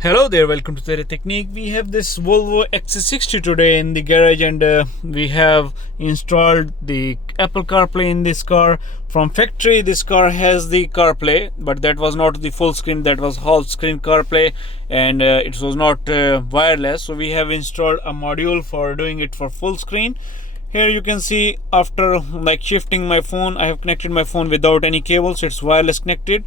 Hello there, welcome to the Technique. We have this Volvo XC60 today in the garage, and we have installed the Apple CarPlay in this car. From factory, this car has the CarPlay, but that was not the full screen, that was half screen CarPlay, and it was not wireless. So we have installed a module for doing it for full screen. Here you can see, after shifting my phone, I have connected my phone without any cables. It's wireless connected.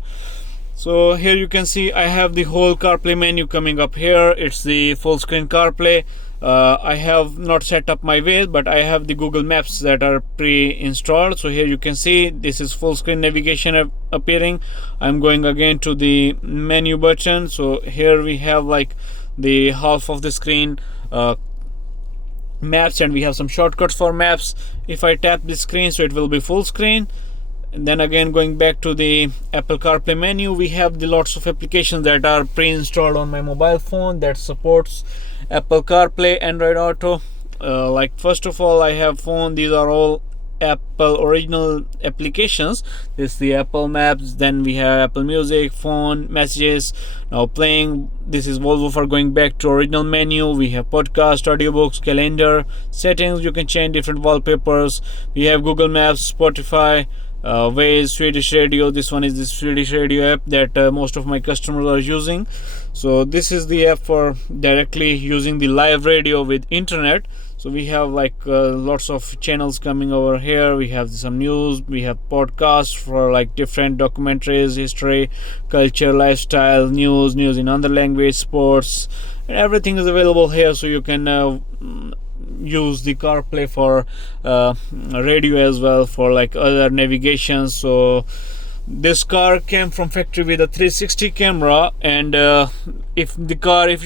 So here you can see I have the whole CarPlay menu coming up here. It's the full screen CarPlay. I have not set up my Waze, but I have the Google Maps that are pre-installed. So here you can see this is full screen navigation appearing. I'm going again to the menu button. So here we have the half of the screen maps, and we have some shortcuts for maps. If I tap the screen, so it will be full screen. And then again, going back to the Apple CarPlay menu, we have the lots of applications that are pre-installed on my mobile phone that supports Apple CarPlay, Android Auto. First of all, I have phone. These are all Apple original applications. This is the Apple Maps. Then we have Apple Music, phone, messages, now playing. This is Volvo for going back to original menu. We have podcast, audiobooks, calendar, settings. You can change different wallpapers. We have Google Maps, Spotify, Waze, Swedish Radio. This one is the Swedish Radio app that most of my customers are using. So this is the app for directly using the live radio with internet. So we have lots of channels coming over here. We have some news, we have podcasts for different documentaries, history, culture, lifestyle, news in other language, sports, and everything is available here. So you can use the CarPlay for radio as well, for other navigation. So this car came from factory with a 360 camera, and if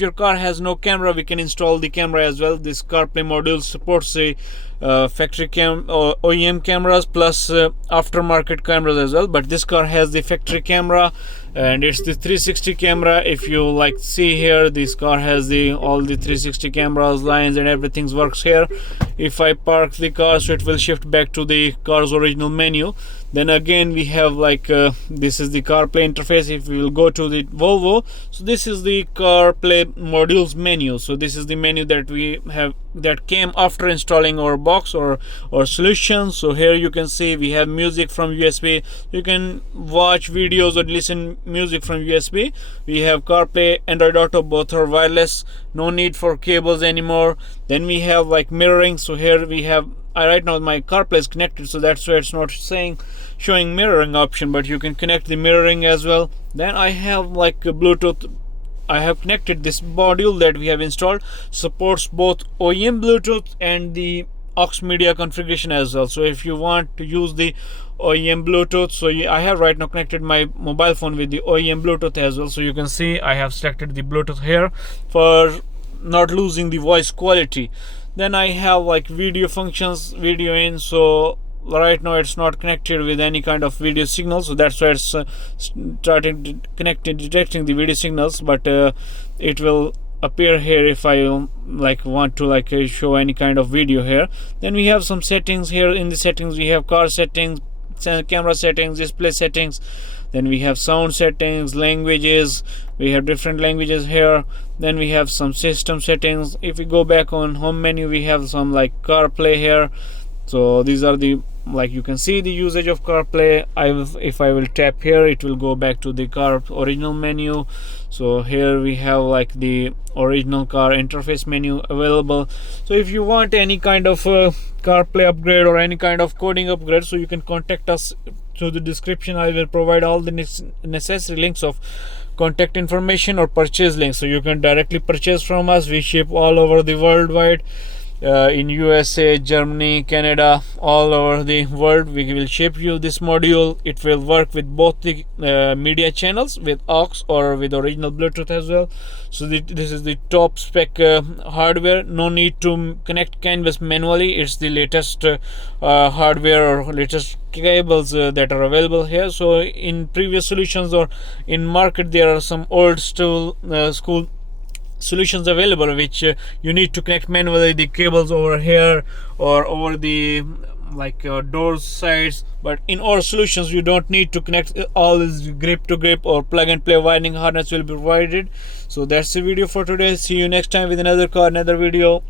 your car has no camera, we can install the camera as well. This CarPlay module supports the factory OEM cameras plus aftermarket cameras as well, but this car has the factory camera, and it's the 360 camera. If you see here, this car has all the 360 cameras, lines, and everything works here. If I park the car, so it will shift back to the car's original menu. Then again, we have this is the CarPlay interface. If we will go to the Volvo, so this is the CarPlay modules menu. So this is the menu that we have that came after installing our box or solution. So here you can see we have music from USB. You can watch videos or listen music from USB. We have CarPlay, Android Auto, both are wireless, no need for cables anymore. Then we have mirroring. So here we have, right now my CarPlay is connected, so that's why it's not showing mirroring option, but you can connect the mirroring as well. Then I have a Bluetooth. I have connected this module that we have installed, supports both OEM Bluetooth and the aux media configuration as well. So if you want to use the OEM Bluetooth, so I have right now connected my mobile phone with the OEM Bluetooth as well. So you can see I have selected the Bluetooth here for not losing the voice quality. Then I have video functions, video in. So right now it's not connected with any kind of video signal, so that's why it's starting detecting the video signals, but it will appear here if I want to show any kind of video here. Then we have some settings here. In the settings we have car settings, camera settings, display settings. Then we have sound settings, languages. We have different languages here. Then we have some system settings. If we go back on home menu, we have some CarPlay here. So these are the you can see the usage of CarPlay. If I will tap here, it will go back to the car original menu. So here we have the original car interface menu available. So if you want any kind of CarPlay upgrade or any kind of coding upgrade, so you can contact us through the description. I will provide all the necessary links of contact information or purchase links, so you can directly purchase from us. We ship all over the worldwide. In USA, Germany, Canada, all over the world, we will ship you this module. It will work with both the media channels, with aux or with original Bluetooth as well. So this is the top spec hardware. No need to connect canvas manually. It's the latest hardware or latest cables that are available here. So in previous solutions or in market, there are some old school solutions available, which you need to connect manually the cables over here or over the like doors sides. But in our solutions you don't need to connect all this grip to grip, or plug and play wiring harness will be provided. So that's the video for today. See you next time with another car, another video.